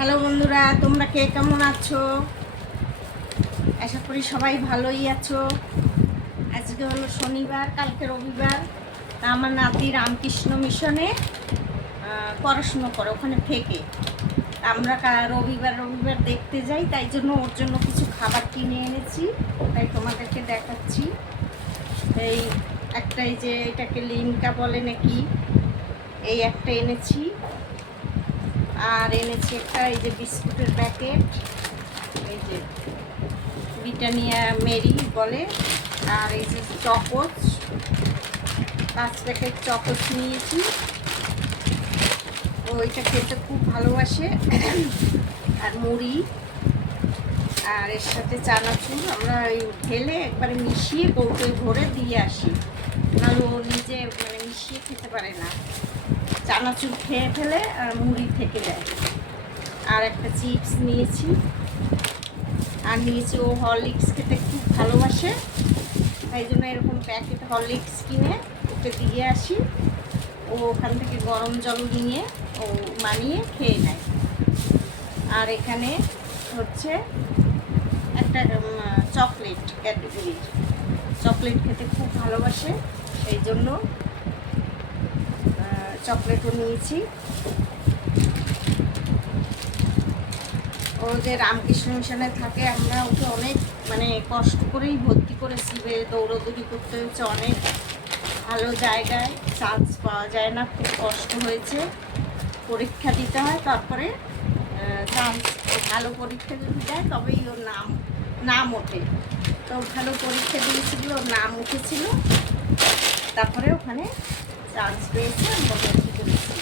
Hello বন্ধুরা, তোমরা কে কেমন আছো? আশা করি সবাই ভালোই আছো। আজকে হলো শনিবার, কালকে রবিবার। তা আমার নাতি রামকৃষ্ণ মিশনে পড়াশুনো করে ওখানে থেকে। আমরা রবিবার রবিবার দেখতে যাই, তাই জন্য ওর জন্য কিছু খাবার কিনে এনেছি, তাই তোমাদেরকে দেখাচ্ছি। এই একটা, এই যে এটাকে লিমকা বলে নাকি, এই একটা এনেছি। আর এনেছি একটা এই যে বিস্কুটের প্যাকেট, এই যে ব্রিটানিয়া মেরি বলে। আর এই যে চকোচ, 5 প্যাকেট চকোচ নিয়েছি। ওইটা খেতে খুব ভালোবাসে। আর মুড়ি, আর এর সাথে চানাচুর আমরা ওই ঢেলে একবারে মিশিয়ে কৌটোয় ভরে দিয়ে আসি, নাহলে ও নিজে মিশিয়ে খেতে পারে না। চানাচুর খেয়ে ফেলে আর মুড়ি থেকে যায়। আর একটা চিপস নিয়েছি। আর নিয়েছি, ও হরলিক্স খেতে খুব ভালোবাসে, তাই জন্য এরকম প্যাকেট হরলিক্স কিনে ওকে দিয়ে আসি। ও ওখান থেকে গরম জল নিয়ে ও বানিয়ে খেয়ে নেয়। আর এখানে হচ্ছে একটা চকলেট, ক্যাডবেরির চকলেট খেতে খুব ভালোবাসে, সেই জন্য চকলেটও নিয়েছি। ও যে রামকৃষ্ণ মিশনে থাকে, আমরা ওকে অনেক কষ্ট করেই ভর্তি করেছি। দৌড়দৌড়ি করতে হয়েছে, অনেক ভালো জায়গায় চান্স পাওয়া যায় না, খুব কষ্ট হয়েছে। পরীক্ষা দিতে হয়, তারপরে চান্স, ভালো পরীক্ষা যদি দেয় তবেই ওর নাম ওঠে। তো ভালো পরীক্ষা দিয়েছিল, ওর নাম উঠেছিল, তারপরে ওখানে চান্স পেয়েছে। আমরা ভর্তি করেছি,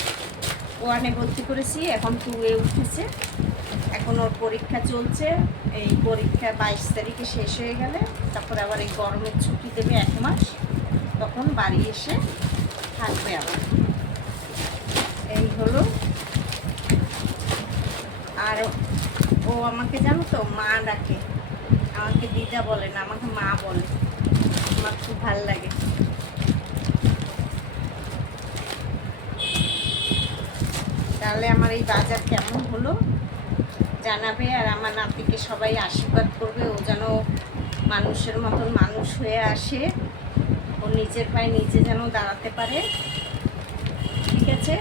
1-এ ভর্তি করেছি, এখন 2-এ উঠেছে। এখন ওর পরীক্ষা চলছে। এই পরীক্ষা 22 তারিখে শেষ হয়ে গেলে তারপরে আবার এই গরমের ছুটি দেবে 1 মাস, তখন বাড়ি এসে থাকবে আবার। এই হলো। আর ও আমাকে জানো তো মা ডাকে, আমাকে দিদা বলে না, আমাকে মা বলে। আমার খুব ভাল লাগে। তাহলে আমার এই বাজার কেমন হলো জানাবে। আর আমার নাতিকে সবাই আশীর্বাদ করবে, ও যেন মানুষের মতন মানুষ হয়ে আসে, ও নিজের পায়ে নিজে যেন দাঁড়াতে পারে। ঠিক আছে,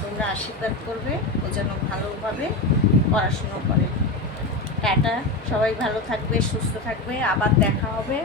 তোমরা আশীর্বাদ করবে, ও যেন ভালোভাবে পড়াশুনো করে। টাটা, সবাই ভালো থাকবে, সুস্থ থাকবে, আবার দেখা হবে।